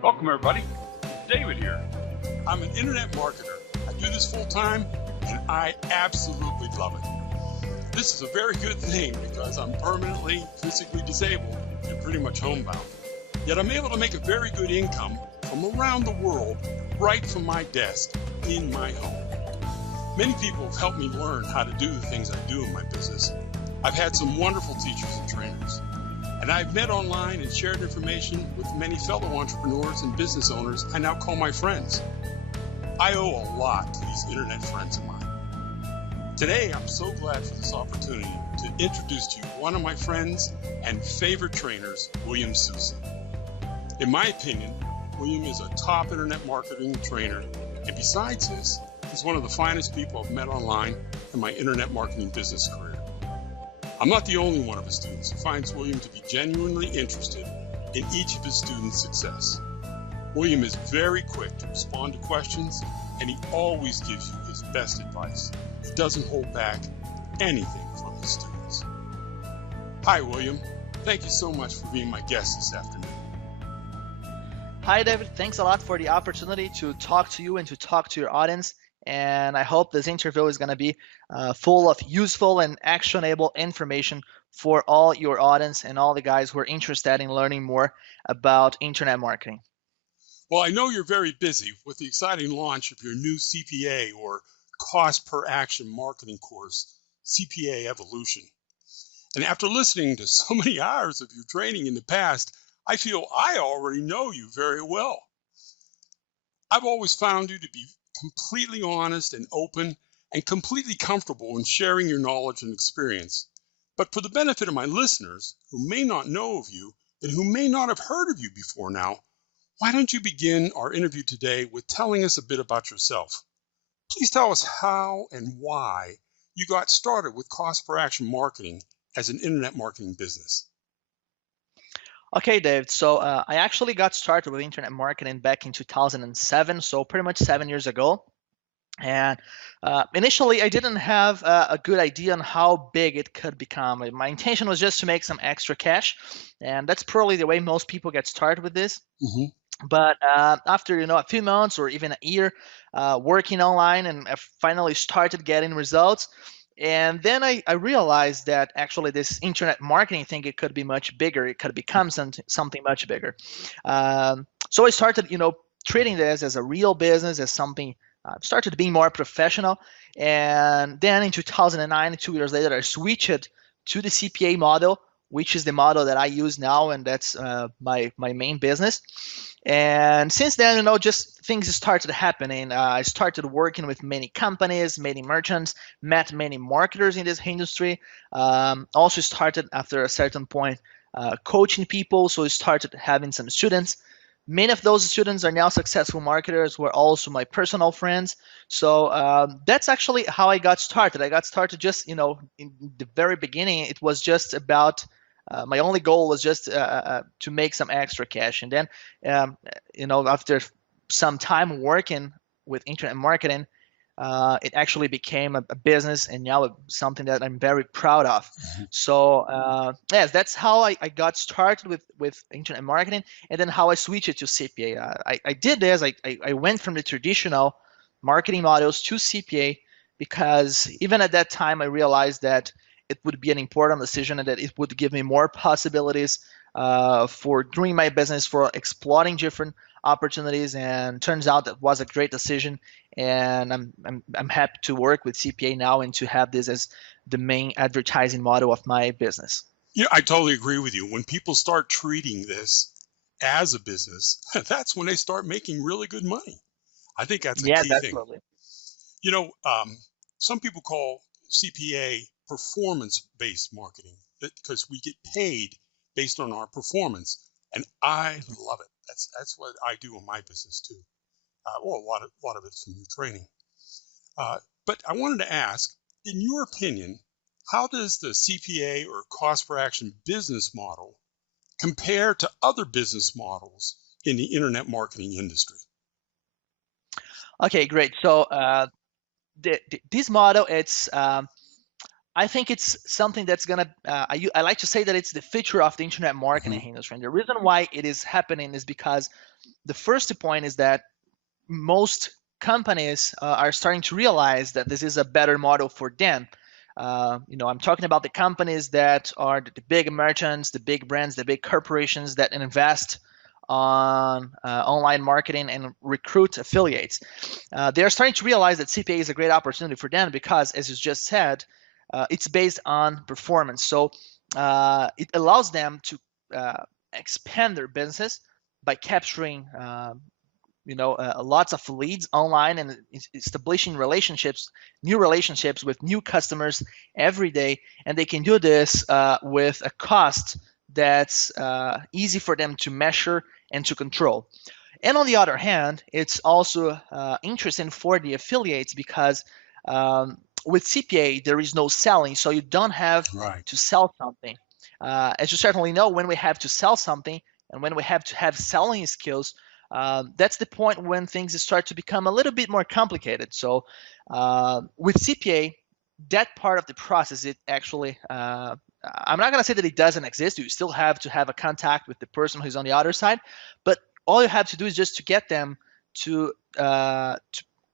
Welcome everybody, David here. I'm an internet marketer. I do this full time and I absolutely love it. This is a very good thing because I'm permanently physically disabled and pretty much homebound. Yet I'm able to make a very good income from around the world right from my desk in my home. Many people have helped me learn how to do the things I do in my business. I've had some wonderful teachers and trainers. And I've met online and shared information with many fellow entrepreneurs and business owners I now call my friends. I owe a lot to these internet friends of mine. Today, I'm so glad for this opportunity to introduce to you one of my friends and favorite trainers, William Souza. In my opinion, William is a top internet marketing trainer, and besides this, he's one of the finest people I've met online in my internet marketing business career. I'm not the only one of his students who finds William to be genuinely interested in each of his students' success. William is very quick to respond to questions, and he always gives you his best advice. He doesn't hold back anything from his students. Hi, William. Thank you so much for being my guest this afternoon. Hi, David. Thanks a lot for the opportunity to talk to you and to talk to your audience. And I hope this interview is going to be full of useful and actionable information for all your audience and all the guys who are interested in learning more about internet marketing. Well, I know you're very busy with the exciting launch of your new CPA or Cost Per Action Marketing course, CPA Evolution. And after listening to so many hours of your training in the past, I feel I already know you very well. I've always found you to be completely honest and open and completely comfortable in sharing your knowledge and experience. But for the benefit of my listeners who may not know of you and who may not have heard of you before now, why don't you begin our interview today with telling us a bit about yourself? Please tell us how and why you got started with Cost Per Action Marketing as an internet marketing business. Okay, Dave. So I actually got started with internet marketing back in 2007, so pretty much 7 years ago. And initially, I didn't have a good idea on how big it could become. My intention was just to make some extra cash, and that's probably the way most people get started with this. But after a few months or even a year working online, and I finally started getting results. And then I realized that actually this internet marketing thing, it could be much bigger. It could become something much bigger. So I started, treating this as a real business, as something, started being more professional. And then in 2009, 2 years later, I switched to the CPA model, which is the model that I use now, and that's my main business. And since then, just things started happening. I started working with many companies, many merchants, met many marketers in this industry. Also started after a certain point coaching people, so I started having some students. Many of those students are now successful marketers who are also my personal friends. So that's actually how I got started. I got started just, in the very beginning, it was just about my only goal was just to make some extra cash. And then, after some time working with internet marketing, it actually became a business, and now something that I'm very proud of. So yes, that's how I got started with internet marketing, and then how I switched it to CPA. I did this. I went from the traditional marketing models to CPA because even at that time I realized that it would be an important decision and that it would give me more possibilities for doing my business, for exploring different opportunities. And turns out that was a great decision. And I'm happy to work with CPA now and to have this as the main advertising model of my business. Yeah, I totally agree with you. When people start treating this as a business, that's when they start making really good money. I think that's a key thing. Some people call CPA performance-based marketing because we get paid based on our performance, and I love it. That's what I do in my business too. Well, a lot of it's from your training. But I wanted to ask, in your opinion, how does the CPA or cost per action business model compare to other business models in the internet marketing industry? Okay, great. So this model, it's I think it's something that's gonna. I like to say that it's the future of the internet marketing industry. And the reason why it is happening is because the first point is that most companies are starting to realize that this is a better model for them. I'm talking about the companies that are the big merchants, the big brands, the big corporations that invest on online marketing and recruit affiliates. They are starting to realize that CPA is a great opportunity for them because, as you just said, it's based on performance. So it allows them to expand their business by capturing lots of leads online and establishing new relationships with new customers every day. And they can do this with a cost that's easy for them to measure and to control. And on the other hand, it's also interesting for the affiliates because with CPA, there is no selling, so you don't have to sell something. As you certainly know, when we have to sell something and when we have to have selling skills, that's the point when things start to become a little bit more complicated. So with CPA, that part of the process, it actually, I'm not going to say that it doesn't exist. You still have to have a contact with the person who's on the other side, but all you have to do is just to get them to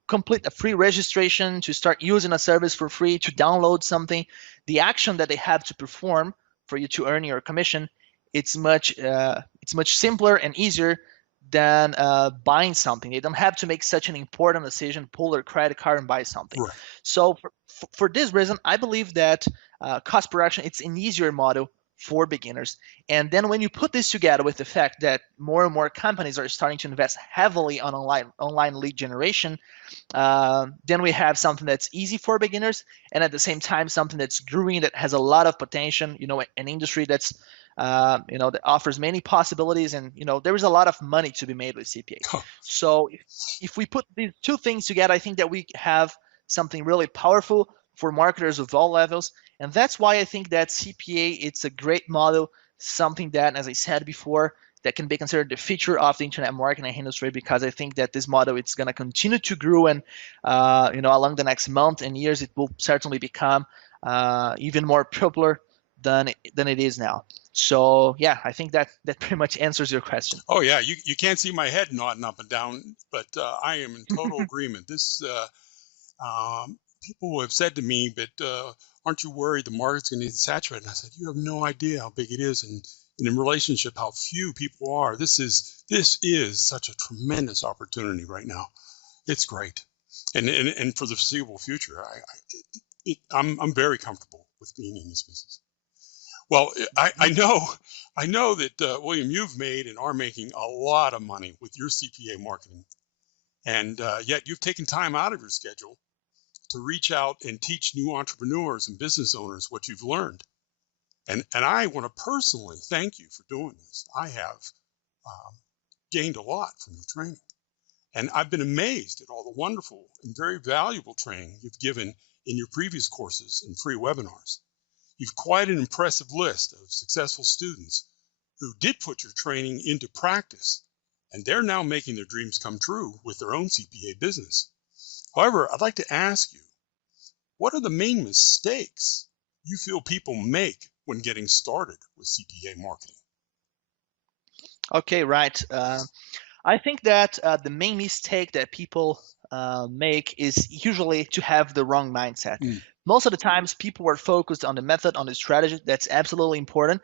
complete a free registration, to start using a service for free, to download something. The action that they have to perform for you to earn your commission, it's much simpler and easier than buying something. They don't have to make such an important decision, pull their credit card and buy something. Right. So for this reason, I believe that cost per action, it's an easier model for beginners. And then when you put this together with the fact that more and more companies are starting to invest heavily on online lead generation, then we have something that's easy for beginners, and at the same time something that's growing, that has a lot of potential. An industry that's that offers many possibilities, and there is a lot of money to be made with CPA. So if we put these two things together, I think that we have something really powerful for marketers of all levels. And that's why I think that CPA, it's a great model, something that, as I said before, that can be considered the future of the internet marketing industry, because I think that this model, it's going to continue to grow, and along the next month and years, it will certainly become even more popular than it is now. So yeah, I think that pretty much answers your question. Oh yeah, you can't see my head nodding up and down, but I am in total agreement. This people have said to me, but aren't you worried the market's going to get saturated? And I said, you have no idea how big it is, and in relationship, how few people are. This is such a tremendous opportunity right now. It's great, and for the foreseeable future, I'm very comfortable with being in this business. Well, I know that William, you've made and are making a lot of money with your CPA marketing, and yet you've taken time out of your schedule to reach out and teach new entrepreneurs and business owners what you've learned. And I want to personally thank you for doing this. I have gained a lot from your training, and I've been amazed at all the wonderful and very valuable training you've given in your previous courses and free webinars. You've quite an impressive list of successful students who did put your training into practice, and they're now making their dreams come true with their own CPA business. However, I'd like to ask you, what are the main mistakes you feel people make when getting started with CPA marketing? Okay, right. I think that the main mistake that people make is usually to have the wrong mindset. Most of the times, people are focused on the method, on the strategy. That's absolutely important.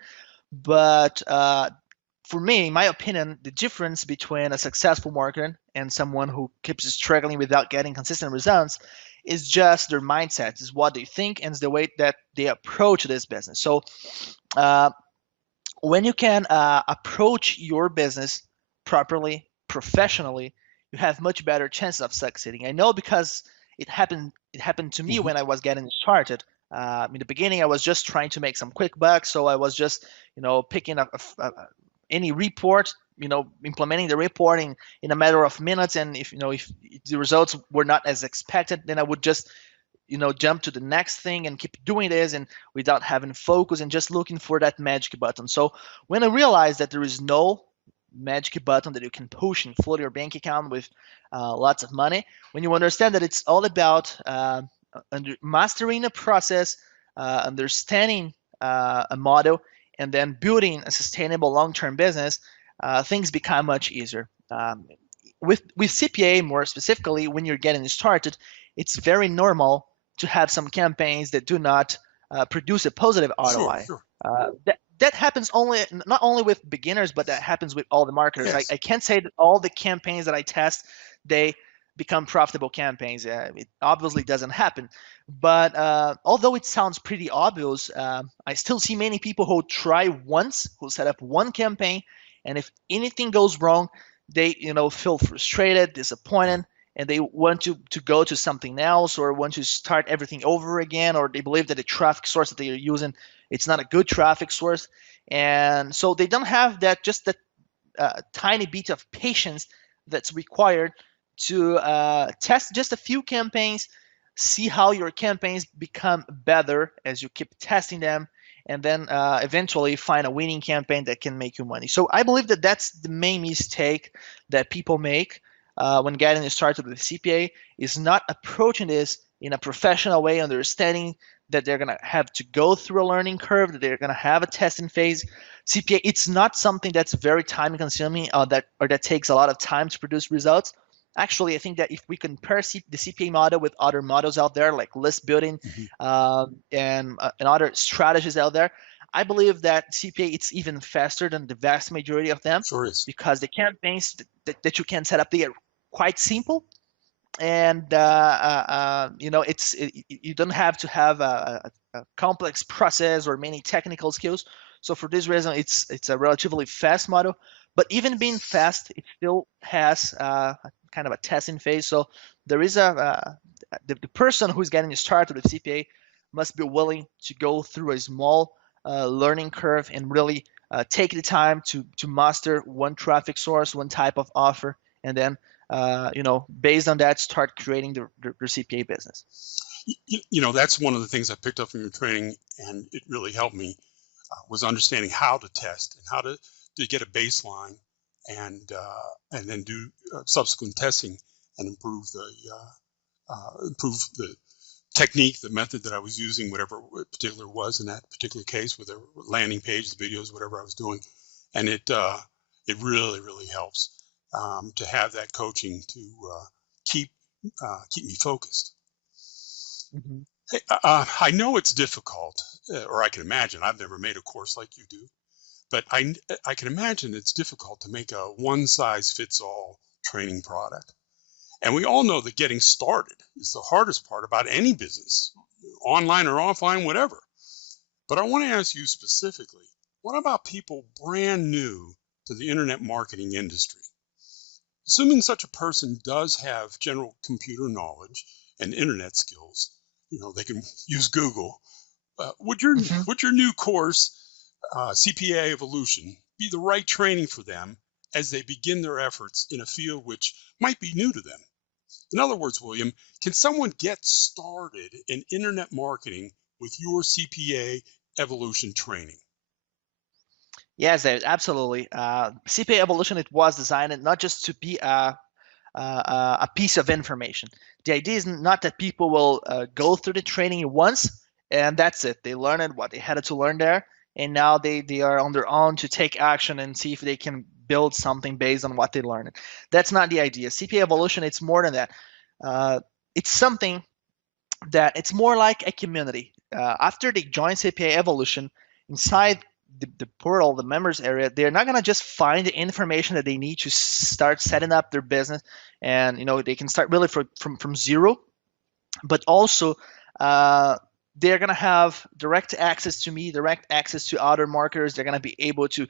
But for me, in my opinion, the difference between a successful marketer and someone who keeps struggling without getting consistent results is just their mindset, is what they think, and it's the way that they approach this business. So when you can approach your business properly, professionally, you have much better chances of succeeding. I know because it happened to me when I was getting started. In the beginning, I was just trying to make some quick bucks, so I was just picking up any report, implementing the report in a matter of minutes, and if the results were not as expected, then I would just jump to the next thing and keep doing this, and without having focus and just looking for that magic button. So when I realized that there is no magic button that you can push and flood your bank account with lots of money, when you understand that it's all about mastering a process, understanding a model, and then building a sustainable long-term business, things become much easier. With CPA more specifically, when you're getting started, it's very normal to have some campaigns that do not produce a positive Sure, ROI. sure. That happens not only with beginners, but that happens with all the marketers. Yes. I can't say that all the campaigns that I test, they become profitable campaigns. It obviously doesn't happen. But although it sounds pretty obvious, I still see many people who try once, who set up one campaign, and if anything goes wrong, they feel frustrated, disappointed, and they want to go to something else, or want to start everything over again, or they believe that the traffic source that they are using, it's not a good traffic source, and so they don't have that tiny bit of patience that's required to test just a few campaigns, see how your campaigns become better as you keep testing them, and then eventually find a winning campaign that can make you money. So I believe that that's the main mistake that people make when getting started with CPA, is not approaching this in a professional way, understanding that they're going to have to go through a learning curve, that they're going to have a testing phase. CPA, it's not something that's very time consuming, that takes a lot of time to produce results. Actually, I think that if we compare the CPA model with other models out there, like list building, and other strategies out there, I believe that CPA, it's even faster than the vast majority of them, Sure is. because the campaigns that you can set up, they are quite simple, and you don't have to have a complex process or many technical skills. So for this reason, it's a relatively fast model. But even being fast, it still has kind of a testing phase. So there is the person who's getting started with CPA must be willing to go through a small learning curve, and really take the time to master one traffic source, one type of offer, and then based on that, start creating the CPA business. That's one of the things I picked up from your training, and it really helped me, was understanding how to test and how to get a baseline, and then do subsequent testing and improve the technique, the method that I was using, whatever particular was in that particular case, with a landing page, the videos, whatever I was doing, and it really, really helps to have that coaching to keep me focused. Mm-hmm. Hey, I know it's difficult, or I can imagine. I've never made a course like you do, but I can imagine it's difficult to make a one-size-fits-all training product. And we all know that getting started is the hardest part about any business, online or offline, whatever. But I want to ask you specifically, what about people brand new to the internet marketing industry? Assuming such a person does have general computer knowledge and internet skills, they can use Google. Would your new course, CPA Evolution, be the right training for them as they begin their efforts in a field which might be new to them? In other words, William, can someone get started in internet marketing with your CPA Evolution training? Yes, David, absolutely. CPA Evolution, it was designed not just to be a piece of information. The idea is not that people will go through the training once and that's it. They learned what they had to learn there, and now they are on their own to take action and see if they can build something based on what they learned. That's not the idea. CPA Evolution, it's more than that. It's something that it's more like a community. After they join CPA Evolution, inside the portal, the members area, they're not gonna just find the information that they need to start setting up their business, and they can start really from zero, but also they're gonna have direct access to me, direct access to other marketers. They're gonna be able to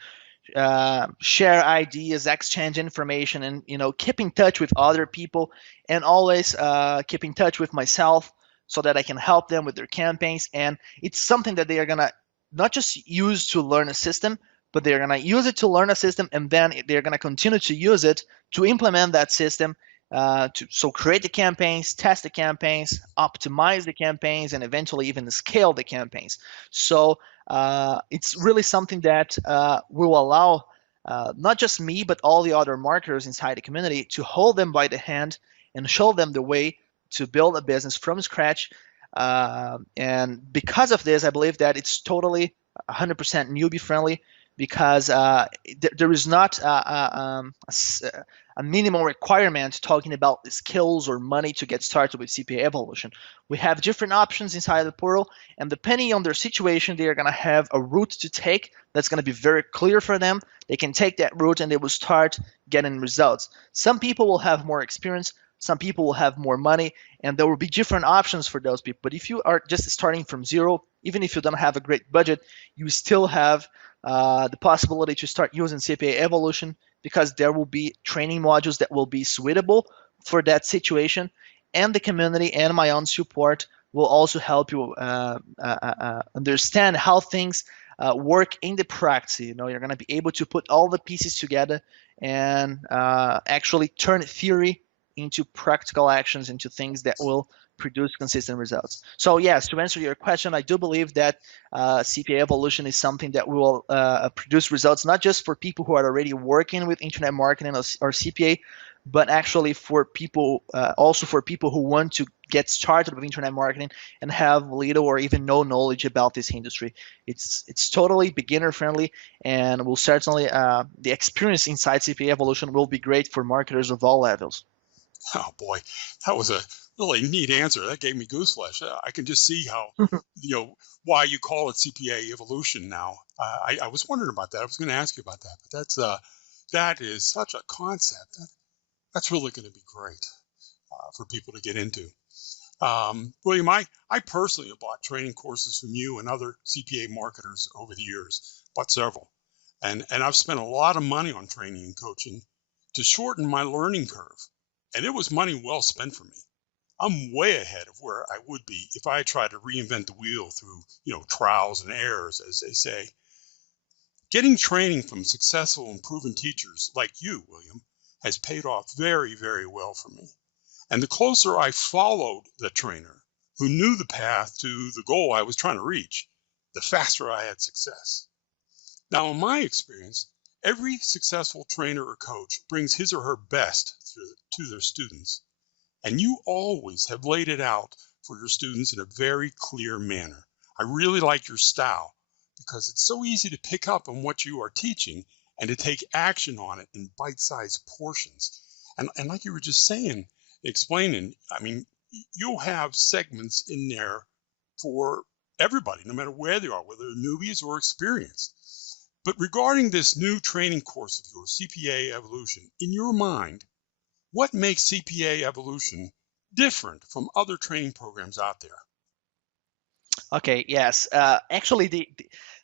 share ideas, exchange information, and keep in touch with other people, and always keep in touch with myself so that I can help them with their campaigns. And it's something that they are gonna not just use to learn a system, but they're gonna use it to learn a system, and then they're gonna continue to use it to implement that system. So create the campaigns, test the campaigns, optimize the campaigns, and eventually even scale the campaigns. So it's really something that will allow not just me, but all the other marketers inside the community to hold them by the hand and show them the way to build a business from scratch, And because of this, I believe that it's totally 100% newbie friendly because there is not a minimum requirement talking about the skills or money to get started with CPA Evolution. We have different options inside the portal, and depending on their situation, they are going to have a route to take that's going to be very clear for them. They can take that route and they will start getting results. Some people will have more experience, some people will have more money, and there will be different options for those people. But if you are just starting from zero, even if you don't have a great budget, you still have the possibility to start using CPA Evolution because there will be training modules that will be suitable for that situation, and the community and my own support will also help you understand how things work in the practice. You know, you're going to be able to put all the pieces together and actually turn theory into practical actions, into things that will produce consistent results. So yes, to answer your question, I do believe that CPA Evolution is something that will produce results not just for people who are already working with internet marketing or CPA, but actually for people, also for people who want to get started with internet marketing and have little or even no knowledge about this industry. It's totally beginner friendly, and will certainly the experience inside CPA Evolution will be great for marketers of all levels. Oh boy, that was a really neat answer. That gave me gooseflesh. I can just see how, why you call it CPA Evolution now. I was wondering about that. I was going to ask you about that, but that is such a concept. That's really going to be great for people to get into. William, I personally have bought training courses from you and other CPA marketers over the years, bought several, and I've spent a lot of money on training and coaching to shorten my learning curve. And it was money well spent for me. I'm way ahead of where I would be if I tried to reinvent the wheel through, trials and errors, as they say. Getting training from successful and proven teachers like you, William, has paid off very, very well for me. And the closer I followed the trainer who knew the path to the goal I was trying to reach, the faster I had success. Now, in my experience, every successful trainer or coach brings his or her best to their students, and you always have laid it out for your students in a very clear manner. I really like your style because it's so easy to pick up on what you are teaching and to take action on it in bite-sized portions. And like you were just saying, explaining, I mean, you'll have segments in there for everybody, no matter where they are, whether they're newbies or experienced. But regarding this new training course of yours, CPA Evolution, in your mind, what makes CPA Evolution different from other training programs out there? Okay, yes. Actually,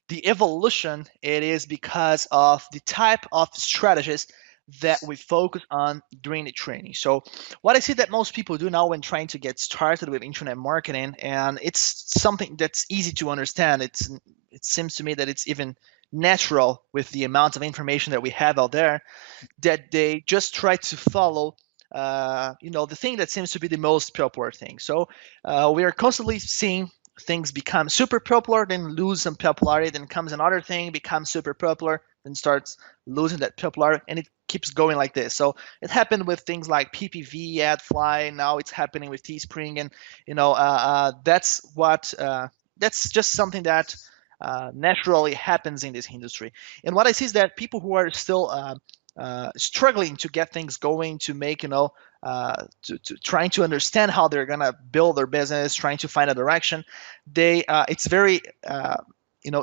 the evolution, it is because of the type of strategies that we focus on during the training. So what I see that most people do now when trying to get started with internet marketing, and it's something that's easy to understand. It seems to me that it's even natural with the amount of information that we have out there, that they just try to follow the thing that seems to be the most popular thing. So we are constantly seeing things become super popular, then lose some popularity, then comes another thing, becomes super popular, then starts losing that popularity, and it keeps going like this. So it happened with things like PPV, AdFly, now it's happening with Teespring, and that's just something that naturally happens in this industry. And what I see is that people who are still struggling to get things going, to make trying to understand how they're gonna build their business, trying to find a direction, it's very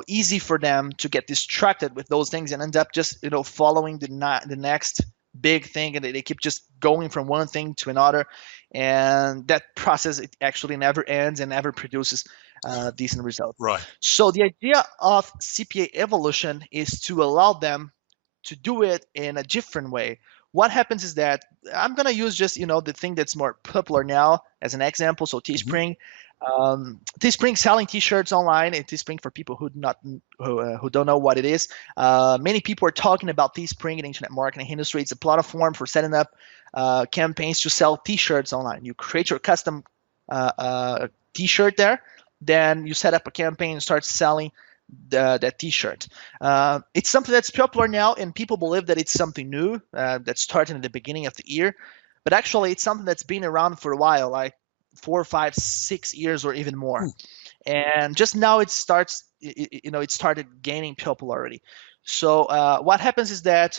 easy for them to get distracted with those things and end up just following the next big thing, and they keep just going from one thing to another, and that process, it actually never ends and never produces decent results. Right. So the idea of CPA Evolution is to allow them to do it in a different way. What happens is that I'm gonna use just the thing that's more popular now as an example. So Teespring, Teespring selling T-shirts online. And Teespring, for people who don't know what it is, many people are talking about Teespring in the internet marketing industry. It's a platform for setting up campaigns to sell T-shirts online. You create your custom T-shirt there, then you set up a campaign and start selling that T-shirt. It's something that's popular now, and people believe that it's something new that started at the beginning of the year, but actually it's something that's been around for a while. Like 4, 5, 6 years or even more. And just now it starts, it started gaining popularity. So what happens is that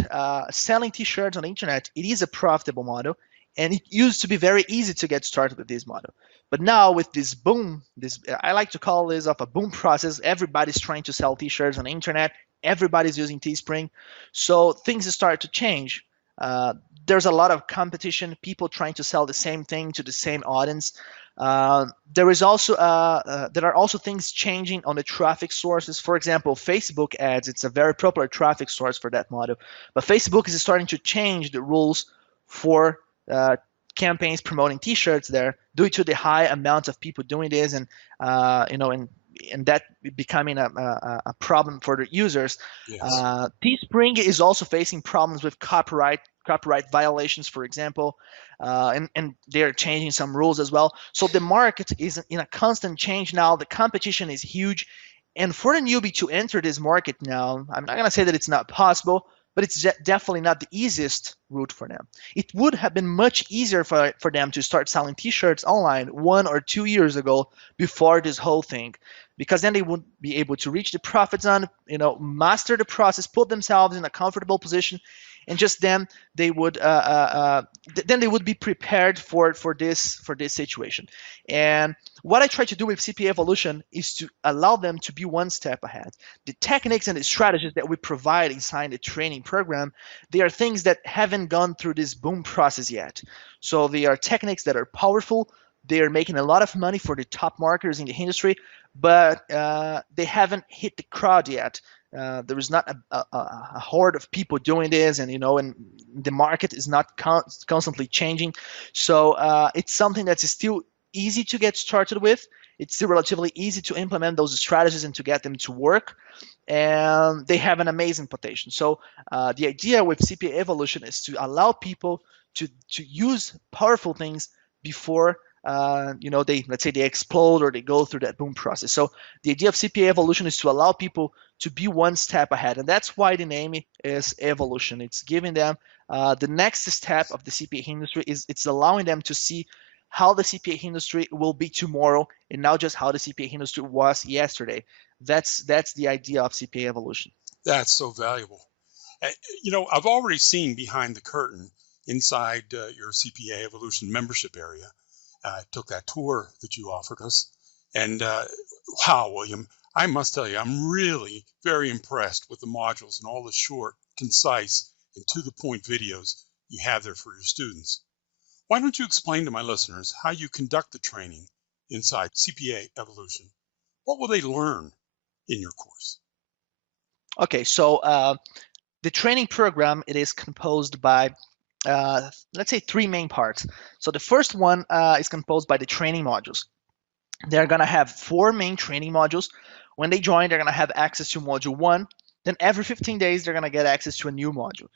selling t-shirts on the internet, it is a profitable model, and it used to be very easy to get started with this model. But now with this boom, this, I like to call this of a boom process. Everybody's trying to sell t-shirts on the internet. Everybody's using Teespring. So things start to change. Uh, there's a lot of competition, people trying to sell the same thing to the same audience. There is also there are also things changing on the traffic sources. For example, Facebook ads, it's a very popular traffic source for that model. But Facebook is starting to change the rules for campaigns promoting t-shirts there due to the high amount of people doing this, and and that becoming a problem for the users. Yes. Teespring is also facing problems with copyright violations, for example, and they're changing some rules as well. So the market is in a constant change now. The competition is huge, and for the newbie to enter this market now, I'm not gonna say that it's not possible, but it's definitely not the easiest route for them. It would have been much easier for them to start selling t-shirts online 1 or 2 years ago before this whole thing, because then they would be able to reach the profit zone, master the process, put themselves in a comfortable position, and just then they would be prepared for this situation. And what I try to do with CPA Evolution is to allow them to be one step ahead. The techniques and the strategies that we provide inside the training program, they are things that haven't gone through this boom process yet. So they are techniques that are powerful. They are making a lot of money for the top marketers in the industry, but they haven't hit the crowd yet. There is not a horde of people doing this, and and the market is not constantly changing. So it's something that's still easy to get started with. It's still relatively easy to implement those strategies and to get them to work, and they have an amazing potential. So the idea with CPA Evolution is to allow people to use powerful things before let's say they explode or they go through that boom process. So the idea of CPA Evolution is to allow people to be one step ahead, and that's why the name is Evolution. It's giving them the next step of the CPA industry. It's allowing them to see how the CPA industry will be tomorrow, and not just how the CPA industry was yesterday. That's the idea of CPA Evolution. That's so valuable. I've already seen behind the curtain inside your CPA Evolution membership area. I took that tour that you offered us. And wow, William, I must tell you, I'm really very impressed with the modules and all the short, concise, and to-the-point videos you have there for your students. Why don't you explain to my listeners how you conduct the training inside CPA Evolution? What will they learn in your course? Okay, so the training program, it is composed by let's say 3 main parts. So the first one is composed by the training modules. They're going to have 4 main training modules. When they join, they're going to have access to module 1. Then every 15 days, they're going to get access to a new module.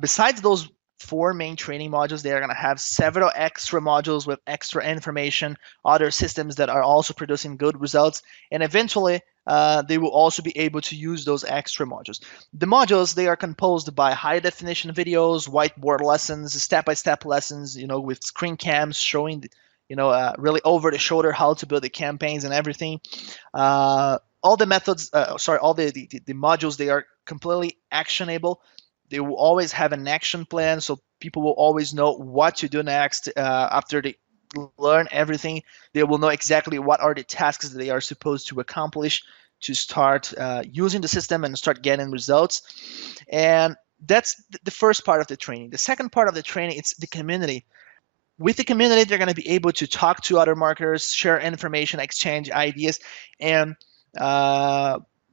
Besides those 4 main training modules, they're going to have several extra modules with extra information, other systems that are also producing good results, and eventually they will also be able to use those extra modules. The modules, they are composed by high definition videos, whiteboard lessons, step-by-step lessons, with screen cams showing really over the shoulder how to build the campaigns and everything. All the methods, all the modules, they are completely actionable. They will always have an action plan, so people will always know what to do next after they learn everything. They will know exactly what are the tasks that they are supposed to accomplish to start using the system and start getting results. And that's the first part of the training. The second part of the training, it's the community. With the community, they're going to be able to talk to other marketers, share information, exchange ideas, and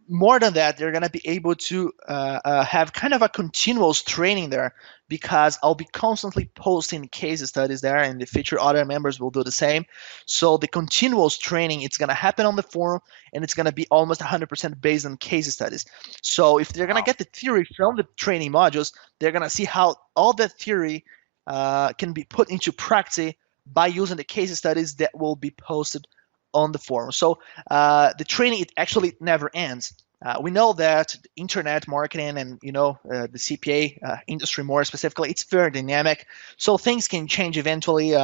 more than that, they're going to be able to have kind of a continuous training there, because I'll be constantly posting case studies there, and the future other members will do the same. So the continuous training, it's going to happen on the forum, and it's going to be almost 100% based on case studies. So if they're going to get the theory from the training modules, they're going to see how all that theory can be put into practice by using the case studies that will be posted on the forum. So the training, it actually never ends. We know that internet marketing and the CPA industry more specifically, it's very dynamic. So things can change eventually.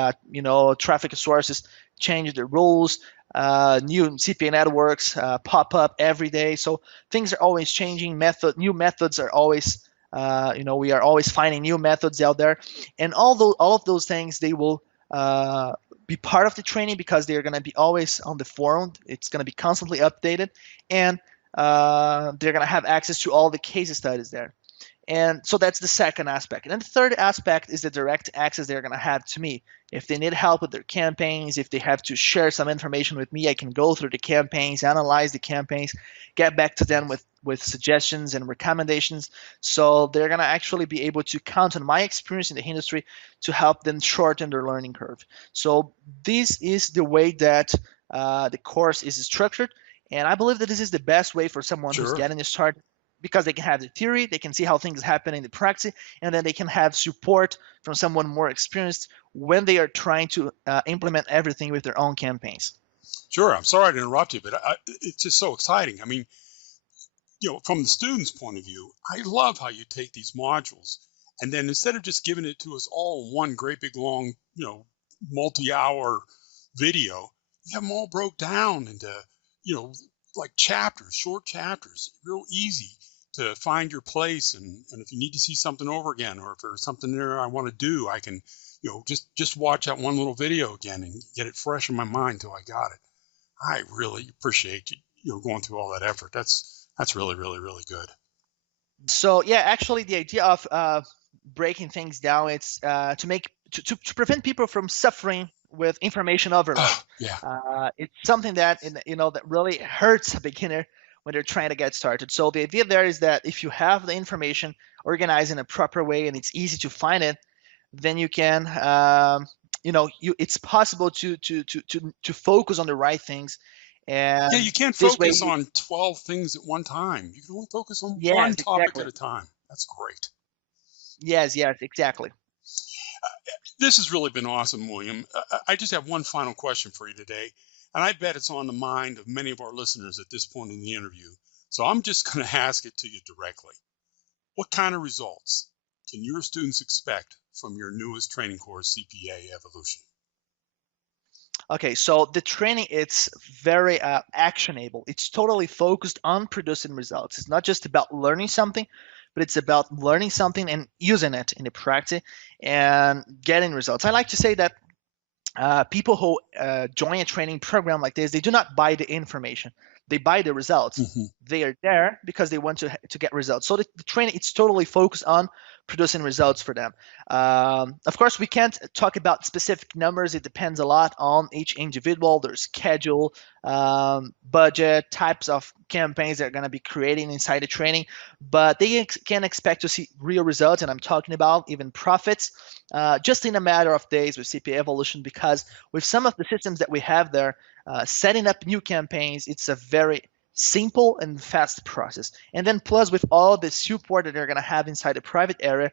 Traffic sources change the rules. New CPA networks pop up every day. So things are always changing. New methods are always we are always finding new methods out there, and all of those things, they will be part of the training because they're going to be always on the forum. It's going to be constantly updated, and they're going to have access to all the case studies there. And so that's the second aspect. And then the third aspect is the direct access they're going to have to me. If they need help with their campaigns, if they have to share some information with me, I can go through the campaigns, analyze the campaigns, get back to them with suggestions and recommendations. So they're going to actually be able to count on my experience in the industry to help them shorten their learning curve. So this is the way that the course is structured. And I believe that this is the best way for someone who's getting started, because they can have the theory, they can see how things happen in the practice, and then they can have support from someone more experienced when they are trying to implement everything with their own campaigns. Sure. I'm sorry to interrupt you, but it's just so exciting. I mean, from the student's point of view, I love how you take these modules and then instead of just giving it to us all in one great big long, multi-hour video, you have them all broke down into, like chapters, short chapters, real easy to find your place. And if you need to see something over again, or if there's something there I want to do, I can, just watch that one little video again and get it fresh in my mind till I got it. I really appreciate you, going through all that effort. That's really, really, really good. So yeah, actually the idea of breaking things down, it's to prevent people from suffering with information overload. It's something that that really hurts a beginner when they're trying to get started. So the idea there is that if you have the information organized in a proper way and it's easy to find it, then you can it's possible to focus on the right things. And you can't focus on 12 things at one time. You can only focus on one topic at a time. That's great. Yes, exactly. This has really been awesome, William. I just have one final question for you today, and I bet it's on the mind of many of our listeners at this point in the interview. So I'm just going to ask it to you directly. What kind of results can your students expect from your newest training course, CPA Evolution? Okay, so the training, it's very actionable. It's totally focused on producing results. It's not just about learning something, but it's about learning something and using it in the practice and getting results. I like to say that people who join a training program like this, they do not buy the information. They buy the results. Mm-hmm. They are there because they want to get results. So the training, it's totally focused on producing results for them. Of course, we can't talk about specific numbers. It depends a lot on each individual, their schedule, budget, types of campaigns they're going to be creating inside the training. But they can expect to see real results, and I'm talking about even profits, just in a matter of days with CPA Evolution, because with some of the systems that we have there, setting up new campaigns, it's a very simple and fast process. And then plus with all the support that they're going to have inside the private area,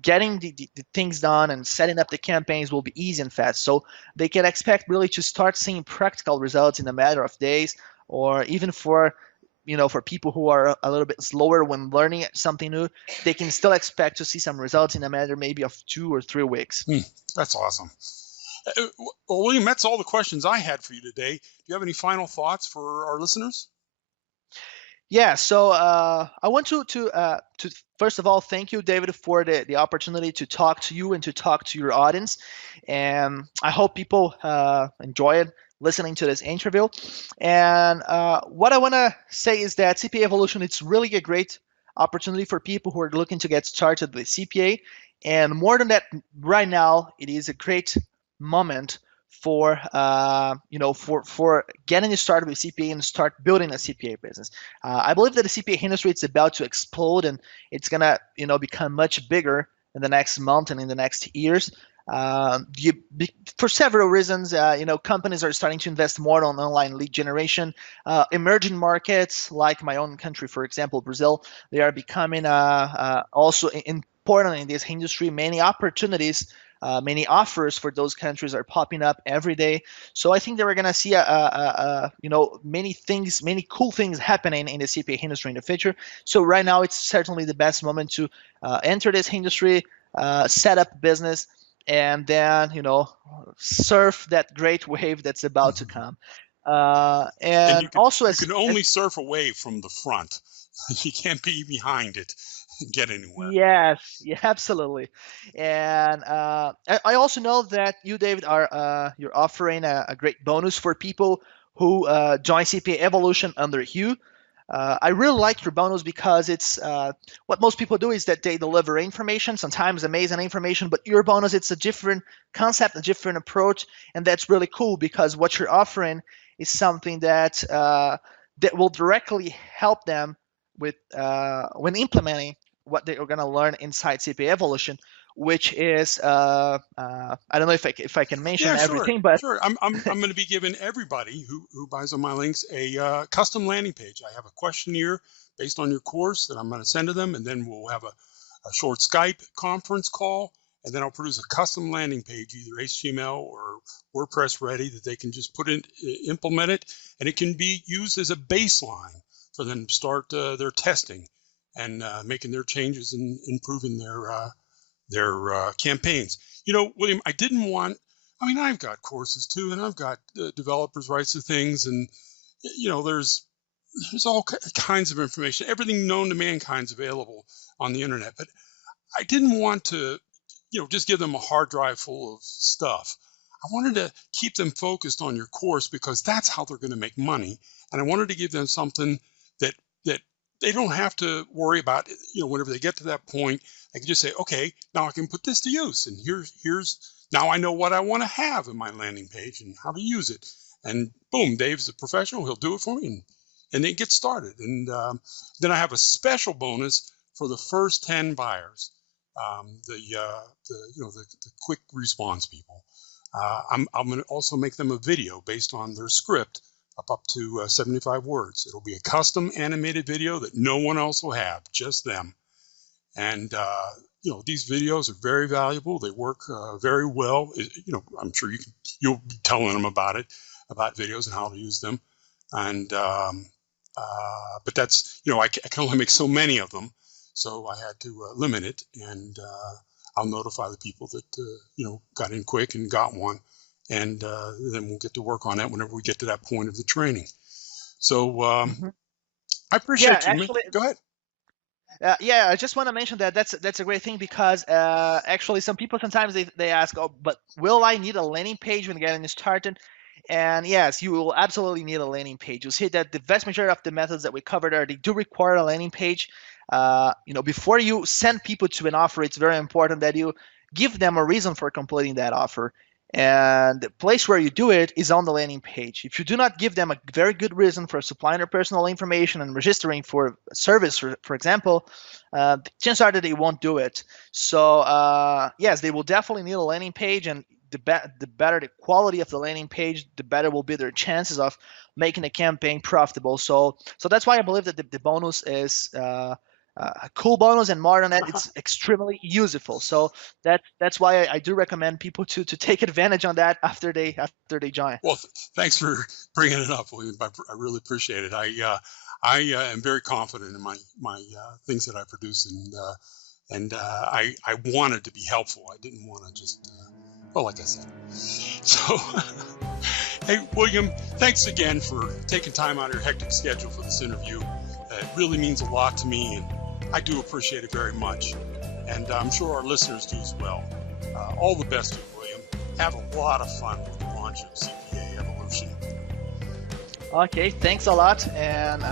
getting the things done and setting up the campaigns will be easy and fast. So they can expect really to start seeing practical results in a matter of days, or even for people who are a little bit slower when learning something new, they can still expect to see some results in a matter maybe of 2 or 3 weeks. That's awesome. Well, William, that's all the questions I had for you today. Do you have any final thoughts for our listeners? Yeah, so I want to first of all thank you, David, for the opportunity to talk to you and to talk to your audience. And I hope people enjoyed listening to this interview. And what I want to say is that CPA Evolution, it's really a great opportunity for people who are looking to get started with CPA. And more than that, right now, it is a great moment for for getting started with CPA and start building a CPA business. I believe that the CPA industry is about to explode, and it's gonna become much bigger in the next month and in the next years. For several reasons, companies are starting to invest more on online lead generation. Emerging markets like my own country, for example, Brazil, they are becoming also important in this industry. Many opportunities Many offers for those countries are popping up every day. So I think that we're gonna see many cool things happening in the CPA industry in the future. So right now it's certainly the best moment to enter this industry, set up business, and then surf that great wave that's about to come. And And also you can only surf away from the front. You can't be behind it and get anywhere. Yes, yeah, absolutely. And I also know that you, David, you're offering a great bonus for people who join CPA Evolution under you. I really like your bonus because it's what most people do is that they deliver information, sometimes amazing information, but your bonus, it's a different concept, a different approach, and that's really cool because what you're offering is something that that will directly help them with when implementing what they are going to learn inside CPA Evolution, which is I don't know if I can mention Yeah, sure, everything, but sure. I'm going to be giving everybody who buys on my links a custom landing page. I have a questionnaire based on your course that I'm going to send to them, and then we'll have a short Skype conference call, and then I'll produce a custom landing page, either HTML or WordPress ready, that they can just implement it, and it can be used as a baseline for them to start their testing and making their changes and improving their campaigns. William, I've got courses too, and I've got developers' rights to things, and there's all kinds of information, everything known to mankind's available on the internet. But I didn't want to, just give them a hard drive full of stuff. I wanted to keep them focused on your course because that's how they're going to make money, and I wanted to give them something that they don't have to worry about. Whenever they get to that point, I can just say, okay, now I can put this to use, and here's now I know what I want to have in my landing page and how to use it. And boom, Dave's a professional; he'll do it for me, and then get started. And then I have a special bonus for the first 10 buyers, the quick response people. I'm going to also make them a video based on their script up to 75 words. It'll be a custom animated video that no one else will have, just them. And these videos are very valuable. They work very well. I'm sure you'll be telling them about videos and how to use them. And but that's I can only make so many of them, so I had to limit it. And I'll notify the people that got in quick and got one. And then we'll get to work on that whenever we get to that point of the training. So I appreciate you. Actually, go ahead. I just want to mention that's a great thing because actually some people sometimes they ask, oh, but will I need a landing page when getting started? And yes, you will absolutely need a landing page. You'll see that the vast majority of the methods that we covered they do require a landing page. Before you send people to an offer, it's very important that you give them a reason for completing that offer. And the place where you do it is on the landing page. If you do not give them a very good reason for supplying their personal information and registering for a service, for example, the chances are that they won't do it. So yes, they will definitely need a landing page, and the better the quality of the landing page, the better will be their chances of making a campaign profitable. So that's why I believe that the bonus is a cool bonus, and more than that, it's extremely useful. So that's why I do recommend people to take advantage on that after they join. Well, thanks for bringing it up, William. I really appreciate it. I am very confident in my things that I produce, and I wanted to be helpful. I didn't want to just like I said. So hey, William, thanks again for taking time out of your hectic schedule for this interview. It really means a lot to me, and I do appreciate it very much, and I'm sure our listeners do as well. All the best to you, William. Have a lot of fun with the launch of CPA Evolution. Okay, thanks a lot, and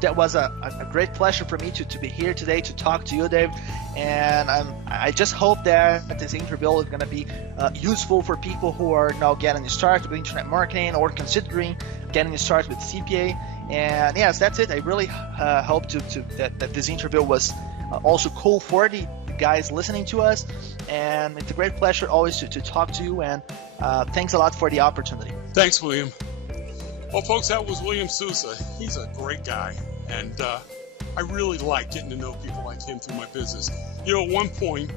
that was a great pleasure for me to be here today to talk to you, Dave. And I just hope that this interview is going to be useful for people who are now getting started with internet marketing or considering getting started with CPA. And yes, that's it. I really hope that this interview was also cool for the guys listening to us. And it's a great pleasure always to talk to you. And thanks a lot for the opportunity. Thanks, William. Well, folks, that was William Souza. He's a great guy, and I really like getting to know people like him through my business. At one point,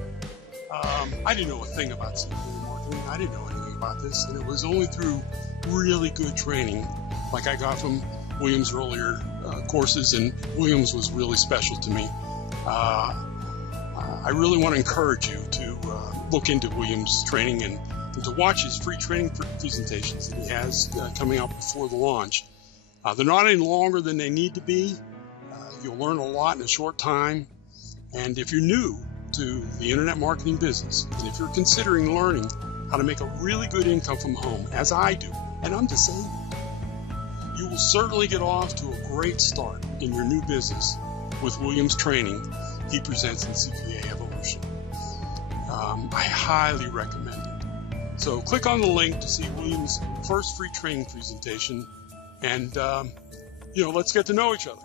I didn't know a thing about CPA marketing. I didn't know anything about this, and it was only through really good training, like I got from Williams' earlier courses, and Williams was really special to me. I really want to encourage you to look into Williams' training and to watch his free training presentations that he has coming out before the launch. They're not any longer than they need to be. You'll learn a lot in a short time. And if you're new to the internet marketing business, and if you're considering learning how to make a really good income from home, as I do, and I'm disabled, you will certainly get off to a great start in your new business with Williams' training he presents in CPA Evolution. I highly recommend it. So click on the link to see Williams' first free training presentation, and let's get to know each other.